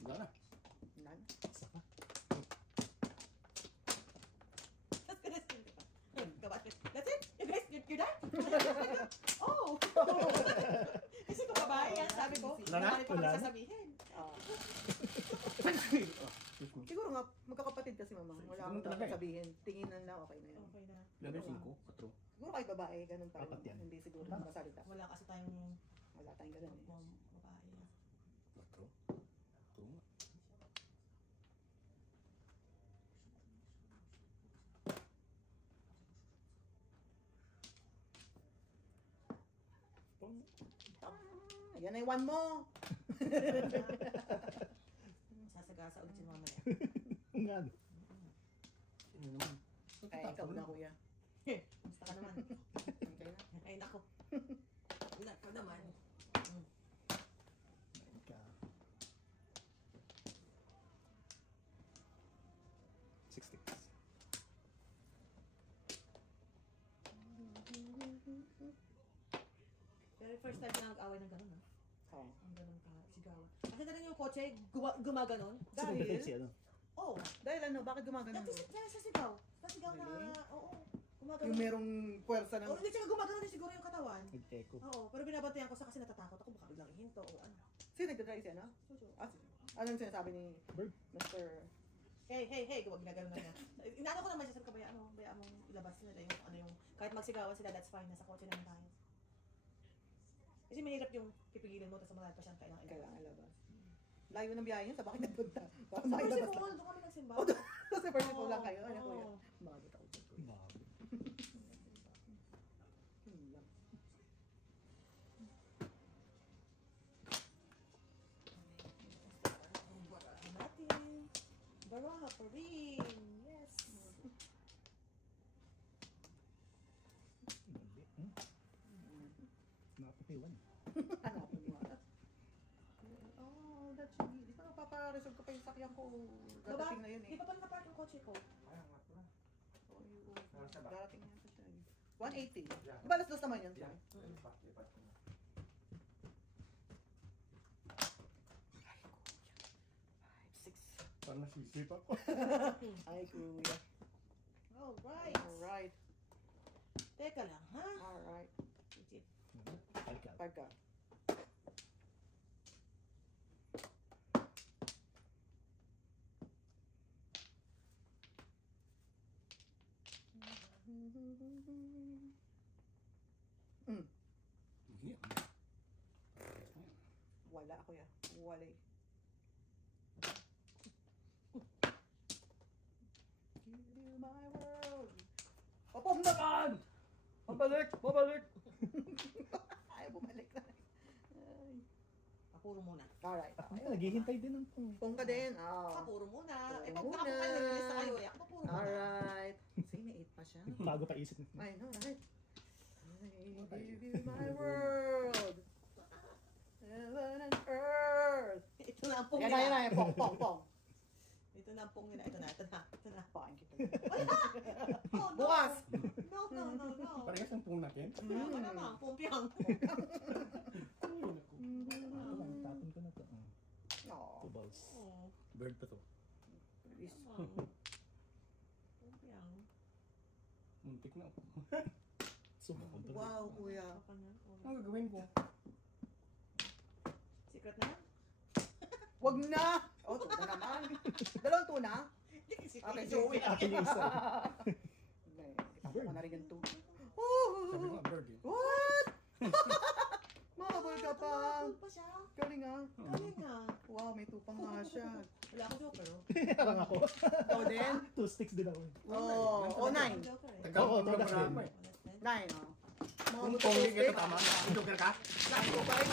Wala na. Ilan? Isa pa. That's it? You guys, you're done? Oh! Kasi kung babae yan, sabi ko, Wala na? marami pa kami Wala na? sasabihin. Siguro nga, magkakapatid kasi mama. Wala akong Ganun talaga dapat eh. sabihin. Tingin na okay na yun. Okay na. Level 5, 4. Siguro kahit babae, ganun pa rin. Apat yan. Hindi siguro Tama. masalita. Wala kasi tayong Wala tayong ganun eh. babae. 4. Yan na yung one mo. Sasagasa ulit si mama yan. Nga. Ano naman? Ay, ikaw na kuya. Basta ka naman. Okay na. Ay, nako. Nako naman. Ka. 6 ticks. Pero first time na nag-away ng gano'n, ha? Oh. Ang gano'n ka, sigawan. Kasi talagang yung kotse, gumaganon. Dahil, Si ano? Oo. dahil ano, bakit gumagano mo? Dahil sa sigaw. Sa sigaw na, Really? oo. Gumaganon. Yung merong puwersa ng... Oo, hindi siya gumaganon din siguro yung katawan. Nag-echo. Oo, pero binabantayan ko sa kasi natatakot ako, baka biglang ihinto o ano. Sino nagdadrive siya, no? Sige. Anong sinasabi ni Bird. Mr. Hey, huwag ginaganon na niya. Inaano ko naman siya, sabi ko, bayaan mong ilabas nila yung ano yung, kahit magsigawan sila, that's fine, nasa kotse naman tayo. Kasi mahirap yung pipigilin mo, tapos malayo pa siyang kailangan Kailangan labas. Layo ng biyahe yun, sa bakit nagpunta? Baka Sa makilabas Percival, lang. doon kami nagsimba. Kasi first of all lang kayo, ano Oo. kuya? Bakit ako dito? Bago. Lang. Natin. Baraha pa rin. Yes. Hindi. Napapiwan. Hanapin mo. Oh, that's really... Di ba napaparesolve ko pa yung sakyan ko? Darating na yun eh. Di ba pa nakapark yung kotse ko? Ayaw nga pala. Oh, yung- Nasa ba? Darating na siya. 180. Di ba alas dos naman yun? Diyan. Lipat ko na. Parang nasisip ako. Ay, kuya. Alright. Alright. Teka lang, ha? Alright. Legit. Alka. Pagka. Hindi. Wala ako ya. Wala eh. Give you my world. Papom naman! Pabalik! Pabalik! Ay, bumalik na. Ay. Kapuro muna. Alright. Ako nga, naghihintay din ng pong. Pong ka din. Oh. Kapuro muna. Eh, pag Muna. nakapunta kayo, nililis na kayo eh. Ako kapuro muna. Alright. See, may 8 pa siya. Bago pa isip. I know, right? I give you my world. Heaven and earth. Ito na ang pong Yan na, yan nila. na. Pong, pong, pong. Ito na ang pong nila. Ito na. Pakin kita. Oh, no. Bukas. No. Parehas ang pong natin. Ako naman, pumpiang. Tapon ko na to. No. 2 balls. Oh, Bird pa to. pumpiang. Muntik na. Sumunod. Wow, kuya. Baka na. Ano gagawin ko? Secret na yan? Wag na! Oh, tuna naman. Dalawang tuna? Hindi kasi Okay, Joey. Akin yung isa. Kita ko na rin yung tuna. Sabi ko nga bird eh. What? Makabal ka pa. Tumakot pa siya. Galing ah. Galing nga. Wow, may tupang nga siya. Wala akong joker. Oh. Parang ako. Ikaw din? 2 sticks din ako. Oh, oh, 9. Akong joker eh. Tagal Oo, ko tagas para din. ako eh. Oh, that's 9, it. oh. Kung pong hindi ka tama, joker ka? Sakto pa rin.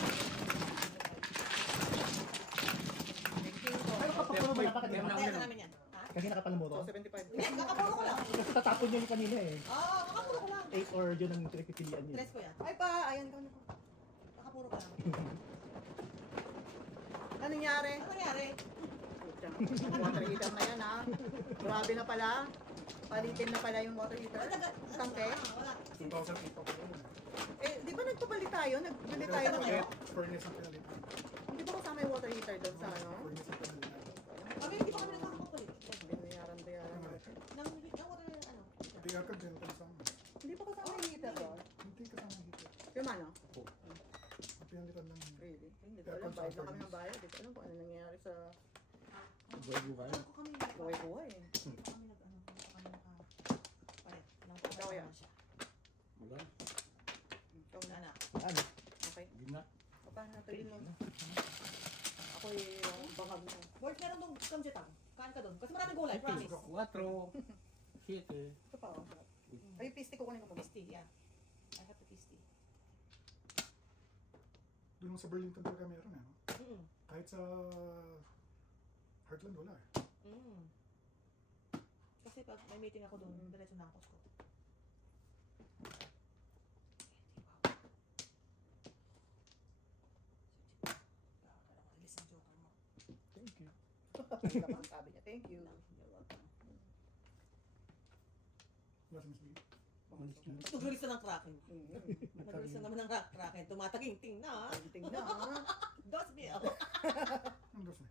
Pero kapag mo malapa ka din. Meron Kaya ka namin yan. Ha? Kanina ka pa namuro. So, 75. Hindi, kakapuro ko lang. Kasi tatapon niya yung kanina eh. Oo, kakapuro ko lang. 8 or yun ang pinagpipilian niya. Tres ko yan. Ay pa, ayan ka na. Kakapuro ko lang. Ano nangyari? Ano nangyari? Water heater na yan ha. Grabe na pala. Palitin na pala yung water heater. Tangke. Wala. 2,000 people ko yun. Eh, di ba nagpapalit tayo? Nagbili tayo ng ano? Furnace ang pinalitan. Hindi ba kasama yung water heater doon sa ano? Furnace ang pinalitan. Kami hindi pa kami nagkakapalit. Binayaran. Nang water ano? Hindi ka din ito sa amin. Hindi pa kasama yung heater doon? Hindi ka sa mga hito. Yung ano? Ang pinalitan lang yun. Really? Hindi ko alam. Bayad lang kami ng bayad. Hindi ko alam kung ano nangyayari sa Buhay-buhay. Ako kami buhay-buhay. Hindi pa kami nakapalit. Nang Ikaw yan. siya. Wala. Ikaw na. Ano? Ano? Okay. Gina. Paano natin mo? Ako yung bangag mo. Work meron dong kamjetang. Kain ka doon. Kasi maraming gulay, promise. 4. Shit eh. Ito pa. Ay, yung pisty ko kunin ko muna. Tasty, yeah. I have the tasty. Doon mo sa Burlington talaga meron eh. No? Mm. Kahit sa Heartland wala eh. Mm. Kasi pag may meeting ako doon, diretso na ang Costco. Release ang joker mo. Thank you. Sabi niya, thank you. You're welcome. Wala sa Miss B. Nag-release na ng Kraken. Nag-release na naman ng Kraken. Tumataging-ting na. Tingnan na. Dos bill. Ang dos na.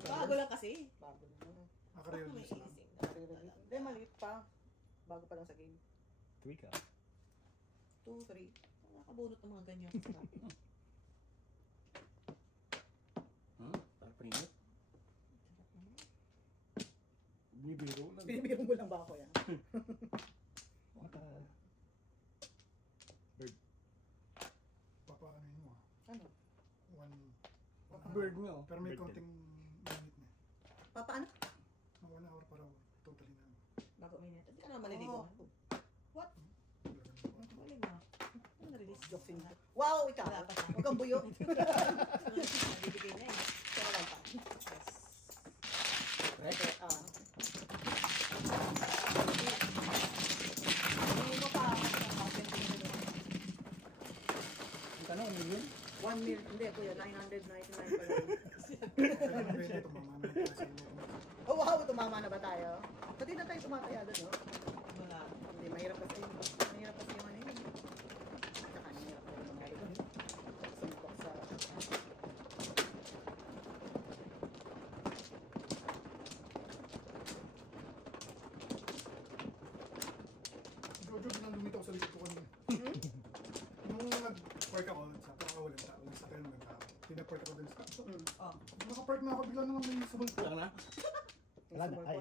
Bago lang kasi. Bago na. Nakareal May sa ising. Hindi, maliit pa. Bago pa lang sa game. 3 ka. 2, 3. Nakabunot ng mga ganyan. Parang paninit. Bibiro lang. Pinibigyan mo lang ba ako yan? Maka... Papaanoin mo ah. Ano? Bird nga oh. Pero may Bird konting minute na. Papaano? Mga 1 hour para totally na. Bago minute. Hindi ka naman maliligo. What? Wala na. Ano na-release? Jokes in. Wow, ikaw. Wala pa siya. Huwag kang buyo. Nabibigay na eh. Pero lang pa. Yes. Okay, Hindi mo pa. Ang tanong, ano yun? 1 million. Hindi, kuya. 999 pa lang. Kaya na pwede ito mamamay ka sa inyo. Oh, wow. Tumama na ba tayo? Pati na tayo tumataya doon, no? Wala. Hindi, mahirap kasi. Mahirap kasi yung ano yun. Tsaka, mahirap pa yung mga yun. Sumpok sa... Jojo, bilang lumitaw sa likod ko kanina. Nung nag-park ako, sa pinakawalan tao, sa tayo ng tao. Pinapark ako dun sa tao. Oh. Nakapark na ako, bigla na lang may sumulpo. Lang na? Wala na. Ay,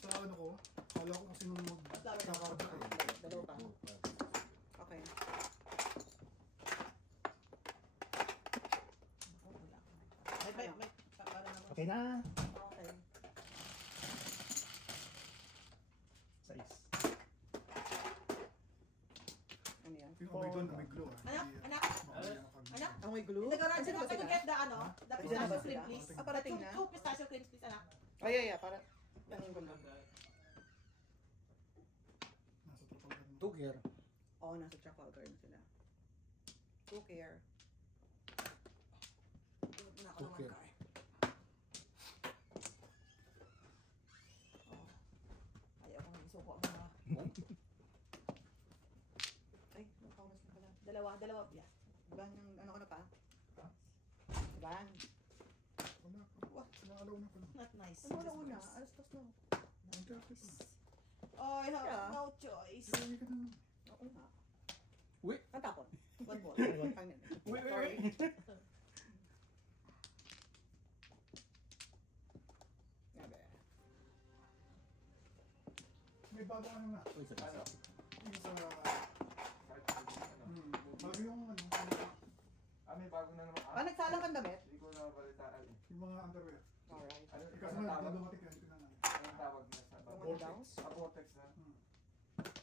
Sa ano ko, kala ko kasi nung mag-kakarap ako. Dalawa pa. Okay. May. Para naman. okay na. Okay. 6. Ano yan? Yung amoy doon, amoy glow ah. Anak? Hindi, Anak? mamaya ako. Anak? Amoy glue? Nag-arrange Sino na ba to sila? get the ano, the Sino ba pistachio sila? cream, please. Ah, parating na? Two pistachio creams, please, anak. Ay, ay, ay, para. Tanong ko na. Nasa Trafalgar na. Tuker. Oo, nasa Trafalgar na sila. Who care? Una ko naman, Okay. Car. Oh. Ayaw ko nga isuko ang mga... Ay, nakaunas na pala. Dalawa, yeah. Ban yung ano ko na pa? Ban. Wala. Wah. Naalaw na pala. Not nice. Ano na una? Alas tas na. Ang traffic na. Oh, I have Yeah. no choice. Hindi ka na. Oo nga. Uy. Ang tapon. One more. Ang yan. Wait. Grabe. May bago ano na. Uy, sa basa. Yung sa... Bago yung ano. May bago na naman. Ah, nagsalang kang damit? Hindi ko na balitaan eh. Yung mga underwear. Alright. Ano Kasi yung na tawag? dumating yan. Tinanong. Anong tawag na sa Yung bago? daw? Vortex na. Hmm.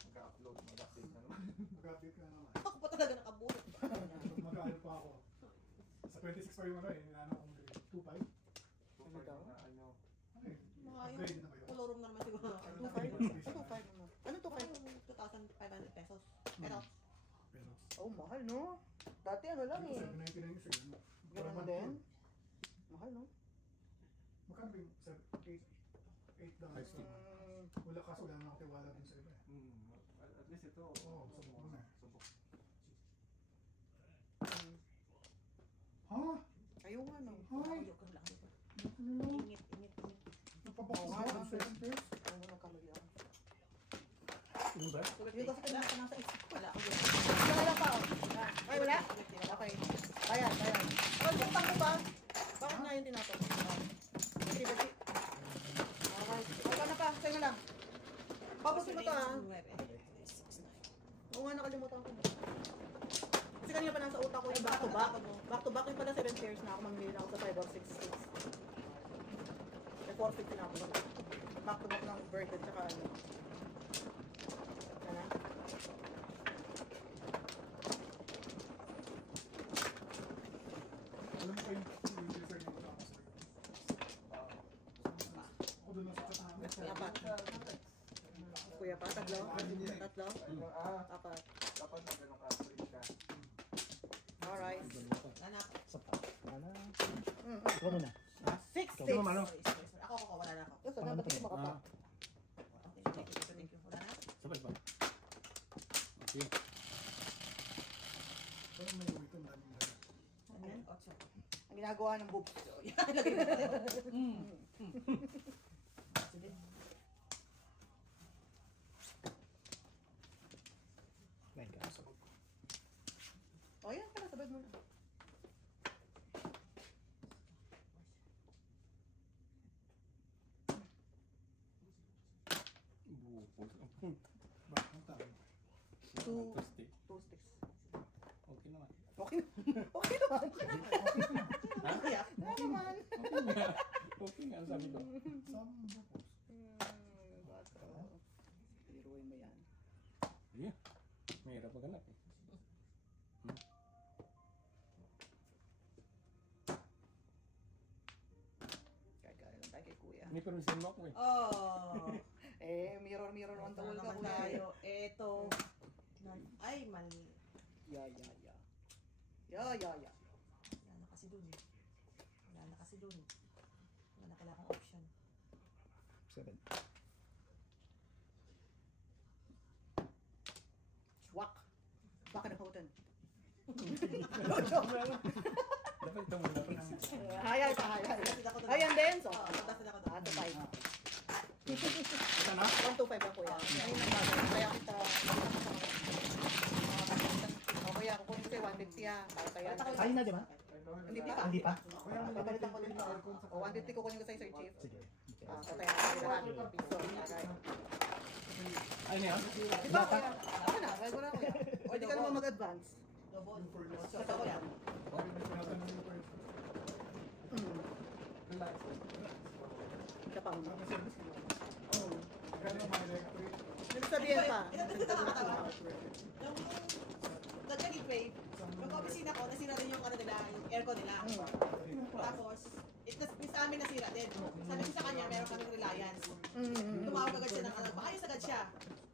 Mag-upload, mag-update na naman. Mag-update ka na naman. Ako pa talaga nakabuhat. Mag-ano pa ako. Sa 26 pa yung ano eh. Ninano kong grade. 2.5. Super daw? na ano. Ano eh. Mga Upgrade na kayo. color room na naman siguro. 2.5? Ano 2.5 naman? Ano 2.5? 2,500 pesos. Ito. Pesos. Oh, mahal no? Dati ano lang Dito, eh. 799 isa yun. Ganun din. Mahal no? Magkano ba yung 8 dollars? Wala kaso wala na ako tiwala din sa iba eh. At least ito. Oo, subok mo na. Subok. Ha? Ayaw nga no. Hi! Ayoko na lang dito. Ano lang? Ingit. Napabakos Oo, ako nga. ng 7 pairs? Ayaw nga kamali ako. Ano ba? Yung kasi kanina ka nasa isip ko. Wala ako dito. Wala pa oh. Ay, wala? Okay. Ayan. Oh, buktan mo ba? Bakit nga yung tinapon? Sige, basi. Alright. Wala na pa. Sa'yo na lang. Papasin mo to ah. Oo nga, nakalimutan ko. Kasi kanina pa nasa utak ko yung back to back. Back to back yung pala 7 pairs na ako. Mamili na ako sa 5 or 6 sticks. May 450 na ako. Back to back ng bird at saka ano. Ano? Alam mo pa yung refer niyo sa ako. Ako doon nasa katahan. Apat. Kuya pa, tatlo? Tatlo? Apat. Dapat na ganun ka-free ka. Alright. Anak. Wala. Ikaw muna. 6 Ikaw sticks. muna, Sorry. Ako, wala na ako. Gusto na, ba't hindi makapa? Thank you. Wala na? Sabay ba? Okay. Pero may wait ang daming dala. Ano yan? Otso. Ang ginagawa ng boobs. Yan, lagay mo tayo. Sige. Nine ka. O yan pala, sabad mo na. Bakit ang tawag? Two. Stick. 2 sticks. Okay naman. Okay. Okay naman. Kaya, Ano naman? Okay nga, sabi ko. Saan mo bukos? Basta. Biruin mo yan. Yeah. Mahirap maghanap eh. Kaya lang tayo kay kuya. May permission mo ako eh. oh. Eh, mirror on the Ito wall ka naman kuya. tayo. Ito. Ay, mali. Ya. Wala na kasi dun. Wala na kailangang option. 7. Swak. Baka na hotan. Dapat ito muna pa. Hayay. Ayan din. So, Oo, tatas ako doon. to 5. Ito na? 125 lang kuya. Ayun ang bago. Kaya kita. O kuya, kukunin ko sa'yo 150 ah. Para sa'yo. Ay na, di ba? Hindi pa. Hindi pa? Papalitan ko din ito. O 150 kukunin ko sa'yo, Sir Chief. Sige. Kaya lahat. Piso. Alright. Ay na yan? Di ba kuya? Ako na. Bago na kuya. O hindi ka naman mag-advance. Double. So, ito kuya. Siya pa mo. Kaya naman may electric. Nagsabihan pa. Yung nag-gateway, yung opisina ko, nasira rin yung ano nila,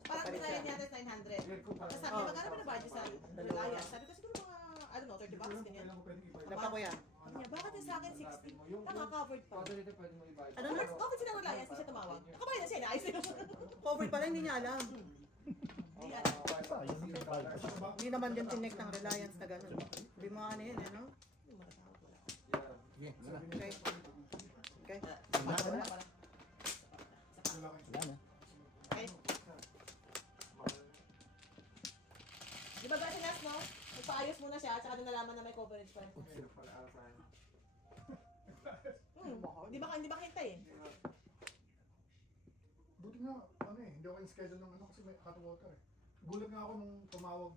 Parang Reliance yata is 900. Tapos sabi, magkano ba na budget sa Reliance? Sabi ko siguro mga, I don't know, 30 bucks, ganyan. Kailan ko pwedeng i-buy? Wala pa ko yan. Sabi niya, bakit yung sa akin 60? Tama, covered pa. Pwede dito pwede mo i-buy. Ano na? Covered siya ng Reliance, hindi siya tumawag. Nakabayad na siya, inaayos niya. Covered pala, hindi niya alam. Hindi alam. Sayang yung valve. Hindi naman din tinek ng Reliance na gano'n. Hindi mo ano yun, ano? Hindi mo natawag, wala. Sige, wala. Okay. Okay. Wala, wala. Wala kayo. Wala na. Okay. Di ba guys, Nas, no? Nagpaayos muna siya, tsaka din nalaman na may coverage pa. Mayroon pala asahan. Hindi ba hintay eh? Buti nga, ano eh, hindi ako in schedule ng ano kasi may hot water eh. Gulat nga ako nung tumawag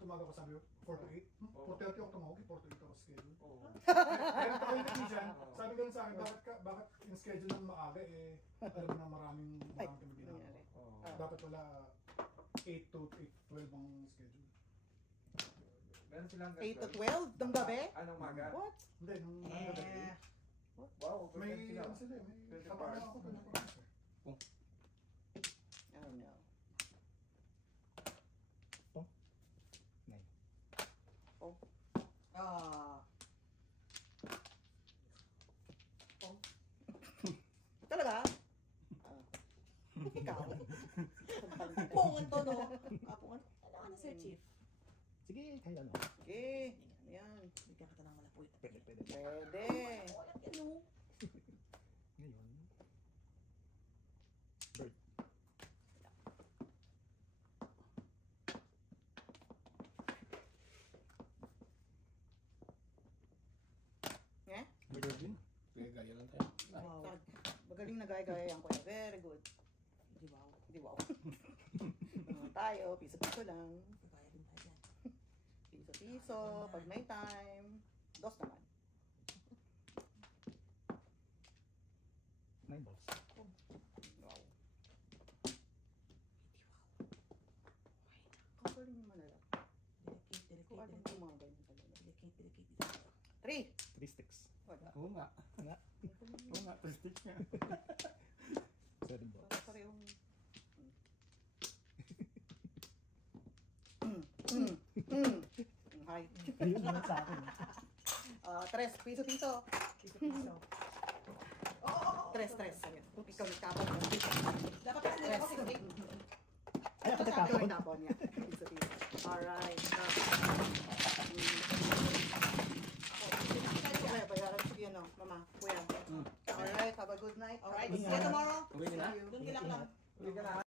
ako sabi ko, 4 to 8. 4:30 ako tumawag, 4 to 8 ako schedule. Oo. Meron pa kayo technician, sabi ko sa akin, bakit in schedule ng maaga eh, alam mo na maraming kami ginagawa. Nangyari. Oo. Dapat wala 8 to 12 ang schedule. Meron silang 8 to 12 ng gabi? Anong maga? What? Hindi, nung gabi. Wow, May overtime sila. ano sila eh, may 20 kapag bars. ako ganun pa. Oh no. Ah. Talaga? Ah. Ikaw? Pungan to, no? Pungan. Ano na, Sir Chief? Sige, kahit ano. Okay. Ayan. Bigyan kita ng malapuy. Pwede. Pwede. Walang yan, no? Ngayon. Bird. Eh? Bird din. Gaya lang tayo. Wow. Magaling na gaya-gaya yan kuya. Very good. Di wow. Hindi wow. Ano tayo, piso-piso lang. Kaya din tayo yan. Piso-piso, pag may time. Dos naman. 9 balls. Wow. Ang galing naman nila. Kung anong Delicate. tumagal mo talaga. Delicate. 3. 3 sticks. Wala. Oo nga. Nga. Oo nga, prestige nga. 7 balls. Parang parehong... Hi. Ayun naman sa akin. 3. Piso-piso. Piso-piso. Oo. 3. Ayan. Ikaw nagtapon. Dapat kasi nila kasi cake. Ay, ako Ikaw nagkakapon. nagtapon niya. Piso-piso. Alright. Okay, bayaran sige ano, mama, kuya. Alright, have a good night. Alright, Have a see good you tomorrow. Uwi na? See you. Doon ka lang. Hindi ka na.